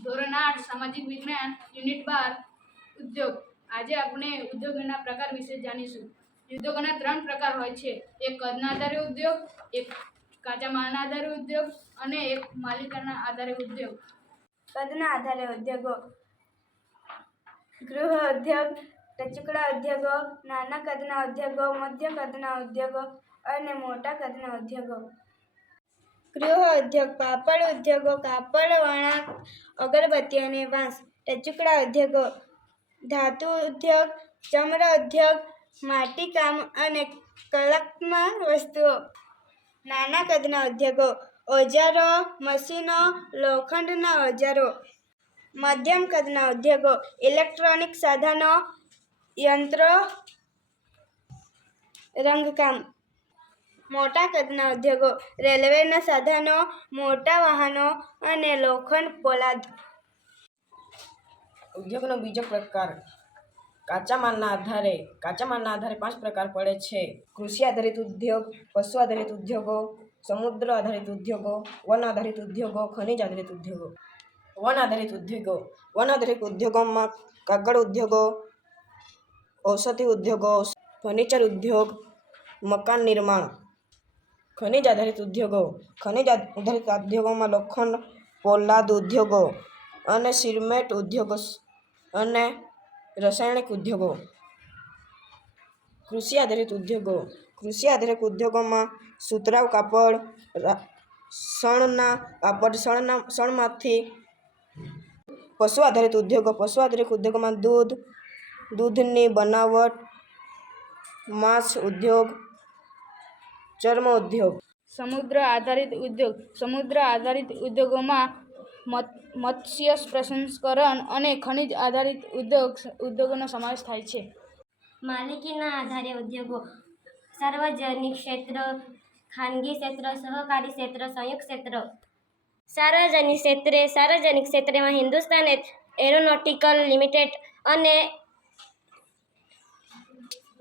ધોરણ આઠ, સામાજિક વિજ્ઞાન, યુનિટ બાર, ઉદ્યોગ. આજે આપણે ઉદ્યોગોના પ્રકાર વિશે જાણીશું. ઉદ્યોગોના ત્રણ પ્રકાર હોય છે. એક કદના આધારે ઉદ્યોગ, એક કાચા માલના આધારે ઉદ્યોગ અને એક માલિકાના આધારે ઉદ્યોગ. કદના આધારે ઉદ્યોગો. ગૃહ ઉદ્યોગ, ટચુકડા ઉદ્યોગો, નાના કદના ઉદ્યોગો, મધ્ય કદના ઉદ્યોગો અને મોટા કદના ઉદ્યોગો. ગૃહ ઉદ્યોગ, પાપડ ઉદ્યોગો, કાપડ વણાક અગરબત્તી અને વાંસ, ટચુકડા ઉદ્યોગો, ધાતુ ઉદ્યોગ, ચમર ઉદ્યોગ માટીકામ અને કલાત્મક વસ્તુઓ. નાના કદના ઉદ્યોગો, ઓજારો, મશીનો, લોખંડના ઓજારો. મધ્યમ કદના ઉદ્યોગો, ઇલેક્ટ્રોનિક સાધનો, યંત્રો, રંગકામ. મોટા કદના ઉદ્યોગો, રેલવેના સાધનો, મોટા વાહનો અને લોખંડ પોલાદ. ઉદ્યોગનો બીજો પ્રકાર કાચા માલના આધારે, કાચા માલના આધારે પાંચ પ્રકાર પડે છે. કૃષિ આધારિત ઉદ્યોગ, પશુ આધારિત ઉદ્યોગો, સમુદ્ર આધારિત ઉદ્યોગો, વન આધારિત ઉદ્યોગો, ખનિજ આધારિત ઉદ્યોગો. વન આધારિત ઉદ્યોગો, વન આધારિત ઉદ્યોગોમાં કાગળ ઉદ્યોગો, ઔષધિ ઉદ્યોગો, ફર્નિચર ઉદ્યોગ, મકાન નિર્માણ. ખનિજ આધારિત ઉદ્યોગો, ખનિજ આધારિત ઉદ્યોગોમાં લોખંડ, પોલાદ ઉદ્યોગો અને સિરમેટ ઉદ્યોગો અને રાસાયણિક ઉદ્યોગો. કૃષિ આધારિત ઉદ્યોગો, કૃષિ આધારિત ઉદ્યોગોમાં સુતરાઉ કાપડ શણના કાપડ શણના શણમાંથી પશુ આધારિત ઉદ્યોગો, પશુ આધારિત ઉદ્યોગોમાં દૂધ, દૂધની બનાવટ, માંસ ઉદ્યોગ ચર્મ ઉદ્યોગ. સમુદ્ર આધારિત ઉદ્યોગ. સમુદ્ર આધારિત ઉદ્યોગોમાં મત્સ્ય પ્રસંસ્કરણ અને ખનિજ આધારિત ઉદ્યોગ ઉદ્યોગોનો સમાવેશ થાય છે. માલિકીના આધારે ઉદ્યોગો. સાર્વજનિક ક્ષેત્ર ખાનગી ક્ષેત્ર સહકારી ક્ષેત્ર સંયુક્ત ક્ષેત્ર. સાર્વજનિક ક્ષેત્રે સાર્વજનિક ક્ષેત્રમાં હિન્દુસ્તાન એરોનોટિકલ લિમિટેડ અને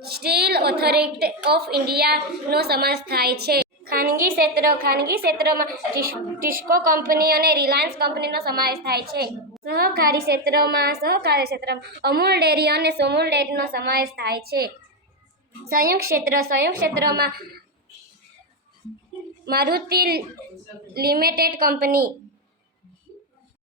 સ્ટીલ ઓથોરિટી ઓફ ઇન્ડિયાનો સમાવેશ થાય છે. ખાનગી ક્ષેત્ર, ખાનગી ક્ષેત્રમાં ટિસ- ટિસ્કો કંપની અને રિલાયન્સ કંપનીનો સમાવેશ થાય છે. સહકારી ક્ષેત્રમાં સહકારી ક્ષેત્રમાં અમૂલ ડેરી અને સોમૂલ ડેરીનો સમાવેશ થાય છે. સંયુક્ત ક્ષેત્ર, સંયુક્ત ક્ષેત્રમાં મારુતિ લિમિટેડ કંપની